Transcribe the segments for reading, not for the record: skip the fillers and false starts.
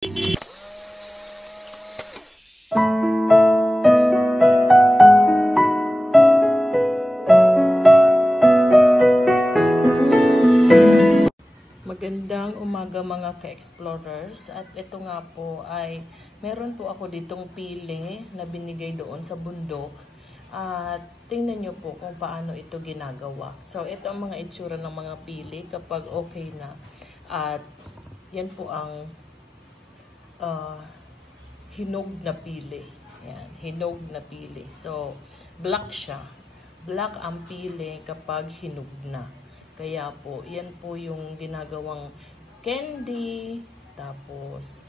Magandang umaga mga ka-explorers, at ito nga po ay meron po ako ditong pili na binigay doon sa bundok, at tingnan nyo po kung paano ito ginagawa. So ito ang mga itsura ng mga pili kapag okay na, at yan po ang hinog na pili. Yan, hinog na pili. So black siya, black ang pili kapag hinog na. Kaya po, yan po yung ginagawang candy, tapos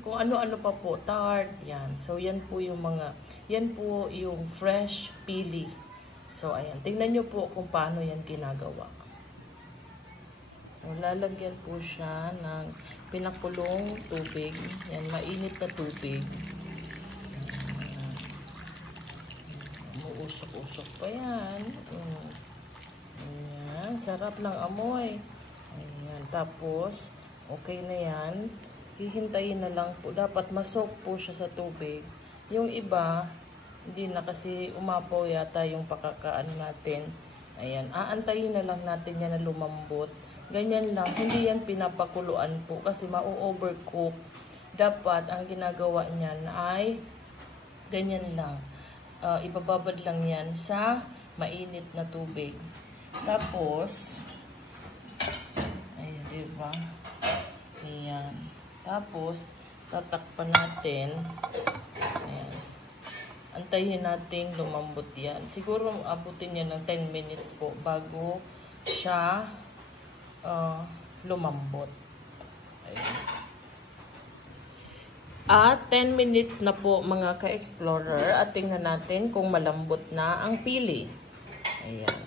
kung ano-ano pa po, tart, yan. So, yan po yung fresh pili. So, ayan. Tingnan nyo po kung paano yan ginagawa. So, lalagyan po siya ng pinakulong tubig. Yan, mainit na tubig. Muusok-usok pa yan. Ayan, sarap ng amoy. Ayan, tapos, okay na yan. Hihintayin na lang po. Dapat masok po siya sa tubig. Yung iba, hindi na kasi umapaw yata yung pakakaan natin. Ayan, aantayin na lang natin yan na lumambot. Ganyan lang, hindi yan pinapakuluan po kasi ma-overcook. Dapat, ang ginagawa niyan ay ganyan lang. Ibababad lang yan sa mainit na tubig. Tapos, ayan, diba? Ayan. Tapos, tatakpan natin. Ayan. Antayin natin lumambot yan. Siguro, abutin yan ng 10 minutes po bago siya lumambot. Ayan. At 10 minutes na po mga ka-explorer, at tingnan natin kung malambot na ang pili. Ayan.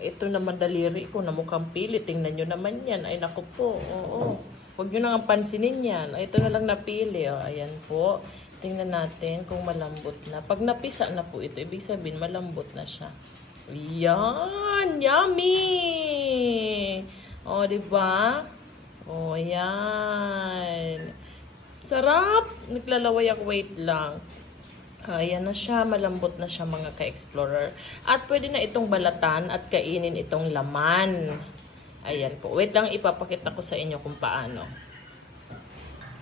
Ito naman daliri ko na mukhang pili. Tingnan nyo naman yan. Ay naku po. Oo. Huwag nyo nang pansinin yan. Ito na lang napili. O, ayan po. Tingnan natin kung malambot na. Pag napisa na po ito, ibig sabihin malambot na siya. Ayan. Yummy! O, diba? O, ayan. Sarap! Naglalaway ako. Wait lang. Ayan na siya, malambot na siya mga ka-explorer. At pwede na itong balatan at kainin itong laman. Ayan po. Wait lang, ipapakita ko sa inyo kung paano.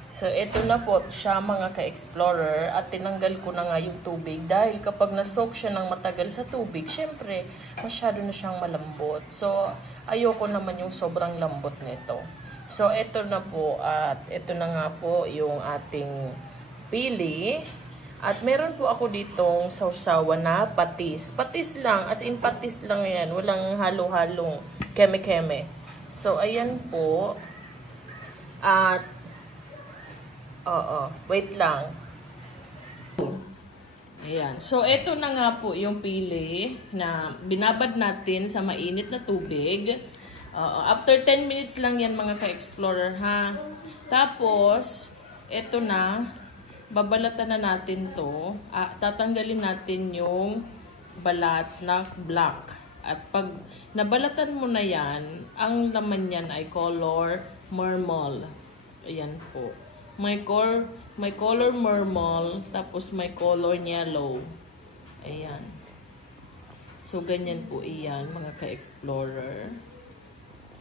So, ito na po siya mga ka-explorer, at tinanggal ko na nga yung tubig dahil kapag nasoak siya ng matagal sa tubig, syempre, masyado na siyang malambot. So, ayoko naman yung sobrang lambot nito. So, ito na po, at ito na nga po yung ating pili. At meron po ako ditong sausawan na patis. Patis lang, as in patis lang yan. Walang halo-halong keme-keme. So, ayan po. At, wait lang. Ayan. So, ito na nga po yung pili na binabad natin sa mainit na tubig. After 10 minutes lang yan mga ka-explorer ha. Tapos, ito na. Babalatan na natin to. Tatanggalin natin yung balat na black. At pag nabalatan mo na yan, ang laman yan ay color mermol. Ayan po. May color mermol, tapos may color yellow. Ayan. So, ganyan po iyan, mga ka-explorer.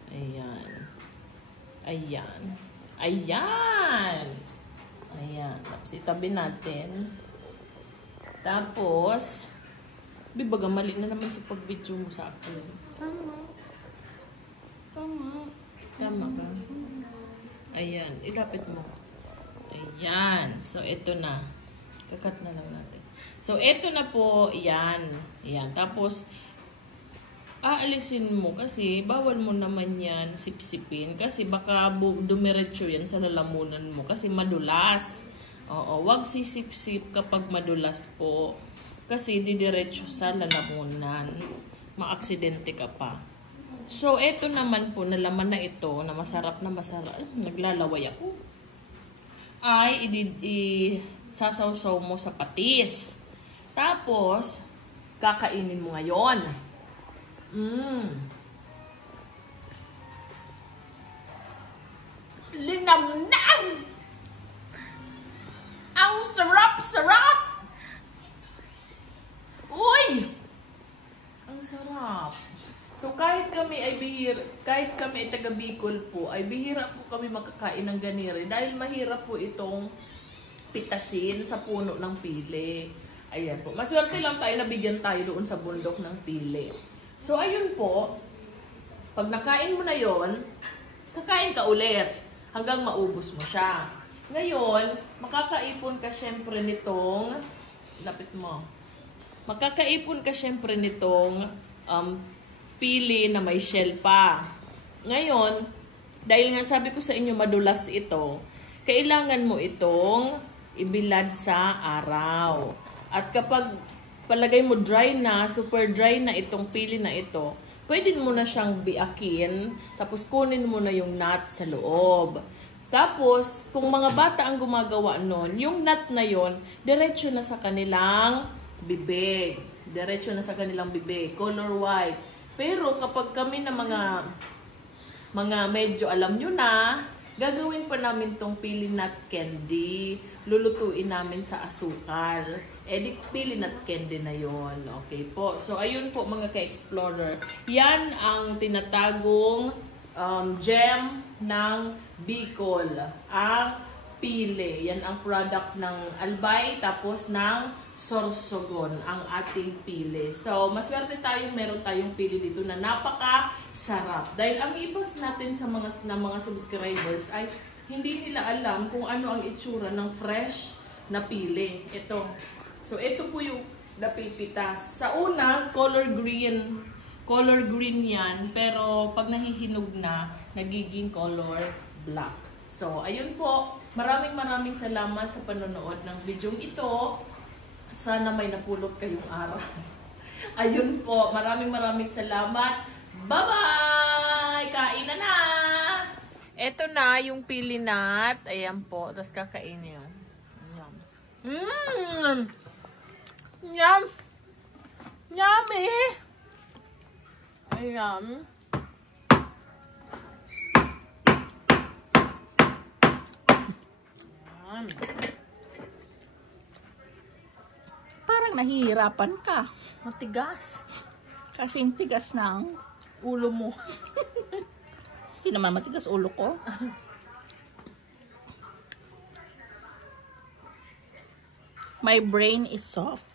Ayan. Ayan. Ayan! Ayan. Tapos itabi natin. Tapos, bibaga mali na naman sa pag-video mo sa akin. Tama. Tama. Tama ba? Ayan. Ilapit mo. Ayan. So, ito na. Kakat na lang natin. So, ito na po. Ayan. Ayan. Tapos, aalisin mo kasi bawal mo naman yan sipsipin kasi baka dumiretso yan sa lalamunan mo kasi madulas. Oo, wag sisip-sip kapag madulas po kasi didiretso sa lalamunan. Ma-aksidente ka pa. So, eto naman po na laman na ito na masarap na masarap. Naglalaway ako. Ay, sasawsaw mo sa patis. Tapos, kakainin mo ngayon. linamnam! Ang sarap-sarap! Uy! Ang sarap. So kahit kami ay taga Bicol po, ay bihira po kami makakain ng ganire dahil mahirap po itong pitasin sa puno ng pili. Ayan po. Maswerte lang tayo, nabigyan tayo doon sa bundok ng pili. So ayun po, pag nakain mo na yon, kakain ka ulit hanggang maubos mo siya. Ngayon, makakaipon ka syempre nitong, lapit mo, makakaipon ka syempre nitong pili na may shell pa. Ngayon, dahil nga sabi ko sa inyo madulas ito, kailangan mo itong ibilad sa araw. At kapag palagay mo dry na, super dry na itong pili na ito, pwede mo na siyang biakin, tapos kunin mo na yung nut sa loob. Tapos, kung mga bata ang gumagawa nun, yung nut na yon, diretso na sa kanilang bibig. Diretso na sa kanilang bibig, color white. Pero kapag kami na mga medyo alam nyo na, gagawin pa namin tong pili nut candy. Lulutuin namin sa asukal. Di pili nut candy na yon. Okay po. So, ayun po mga ka-explorer. Yan ang tinatagong gem ng Bicol. Ang pili. Yan ang product ng Albay. Tapos ng Sorsogon. Ang ating pili. So, maswerte tayo. Meron tayong pili dito na napaka-sarap. Dahil ang ibas natin sa mga subscribers ay hindi nila alam kung ano ang itsura ng fresh na pili. Ito. So, ito po yung napipitas. Sa una, color green. Color green yan. Pero, pag nahihinog na, nagiging color black. So, ayun po. Maraming salamat sa panonood ng video ito. At sana may napulot kayong araw. Ayun po. Maraming salamat. Bye-bye! Kain na! Ito na yung pili nut. Ayan po. Tapos kakainin yun. Yum! Yummy! Ayan. Parang nahihirapan ka. Matigas. Kasing tigas ng ulo mo. Hindi naman matigas ulo ko. My brain is soft.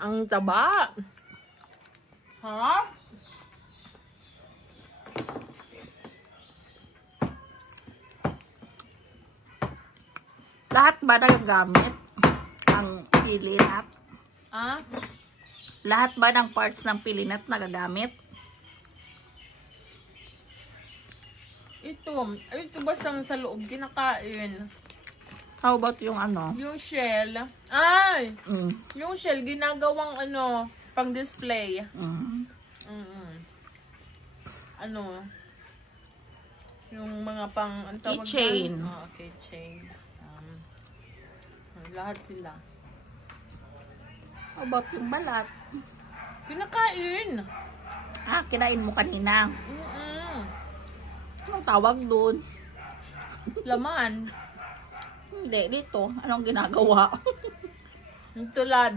Ang taba. Harap. Lahat ba nagagamit ang pili nut? Lahat ba ng parts ng pili nut nagagamit? Ito basta sa loob kinakain. How about yung ano? Yung shell. Ay! Yung shell, ginagawang pang display. Yung mga pang, keychain. Keychain. Lahat sila. How about yung balat? Kinakain. Kinain mo kanina. Anong tawag doon? Laman. Hindi, dito. Anong ginagawa? Yung tulad.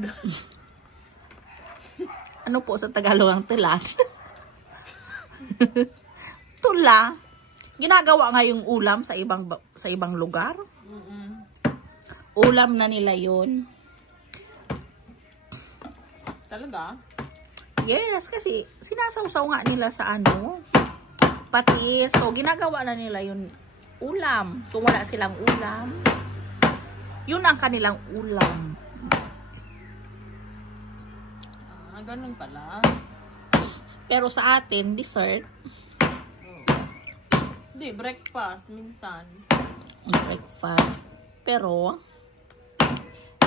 Ano po sa Tagalog ang tulad? Tula. Ginagawa nga yung ulam sa ibang lugar. Ulam na nila yun. Talaga? Yes, kasi sinasawsaw nga nila sa patis. So, ginagawa na nila yun ulam. Kung wala silang ulam, yun ang kanilang ulam. Ganun pala. Pero sa atin, dessert. Hindi, breakfast minsan. Breakfast. Pero,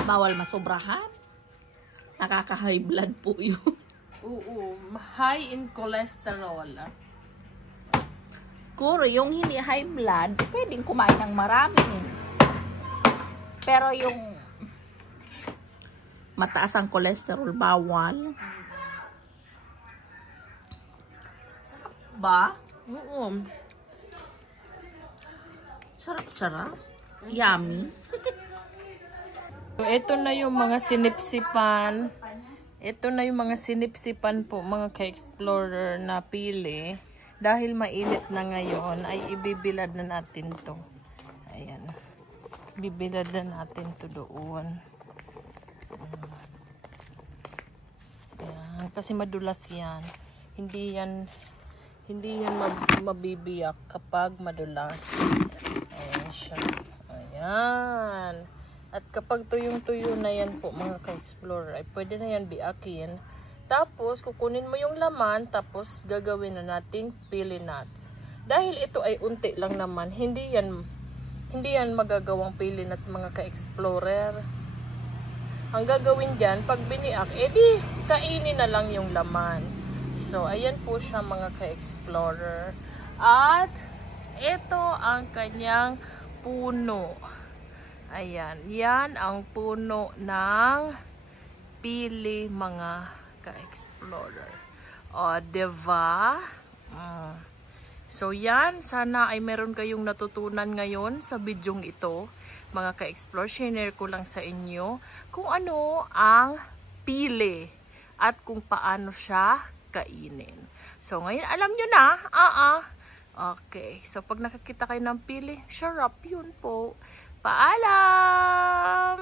bawal masobrahan. Nakaka-high blood po yun. Oo, high in cholesterol. Kuro, yung hindi high blood, pwedeng kumain ng marami. Pero yung mataas ang cholesterol, bawal. ba? Oo. Sarap-sarap. Yummy. So, ito na yung mga sinipsipan. Ito na yung mga sinipsipan po, mga ka-explorer na pili. Dahil mainit na ngayon, ay ibibilad na natin to. Ayan. Bibilad na natin to doon. Ayan. Kasi madulas yan. Hindi yan mabibiyak kapag madulas. Ayan siya. Ayan. At kapag tuyong-tuyo na yan po mga ka-explorer, ay pwede na yan biakin. Tapos kukunin mo yung laman, tapos gagawin na nating pili nuts. Dahil ito ay unti lang naman, hindi yan magagawang pili nuts mga ka-explorer. Ang gagawin dyan, pag biniak, edi kainin na lang yung laman. So, ayan po siya mga ka-explorer. At, ito ang kanyang puno. Ayan, yan ang puno ng pili mga ka-explorer. O, diba? So, yan. Sana ay meron kayong natutunan ngayon sa bidyong ito. Mga ka-explore, share ko lang sa inyo kung ano ang pili at kung paano siya kainin. So, ngayon, alam nyo na. Okay. So, pag nakakita kayo ng pili, sarap yun po. Paalam!